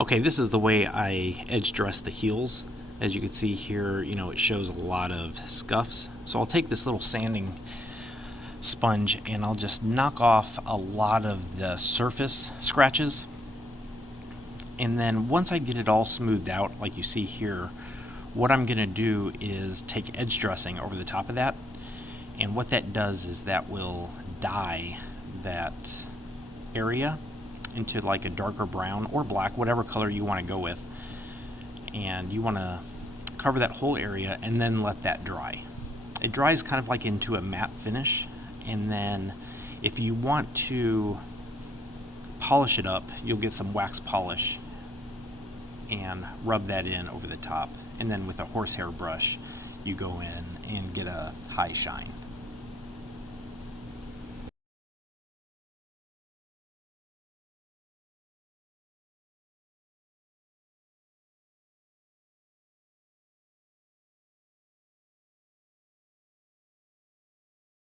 Okay, this is the way I edge dress the heels. As you can see here, it shows a lot of scuffs. So I'll take this little sanding sponge and I'll just knock off a lot of the surface scratches. And then once I get it all smoothed out, like you see here, what I'm gonna do is take edge dressing over the top of that. And what that does is that will dye that area into like a darker brown or black, whatever color you want to go with. And you want to cover that whole area and then let that dry. It dries kind of like into a matte finish. And then if you want to polish it up, you'll get some wax polish and rub that in over the top. And then with a horsehair brush, you go in and get a high shine.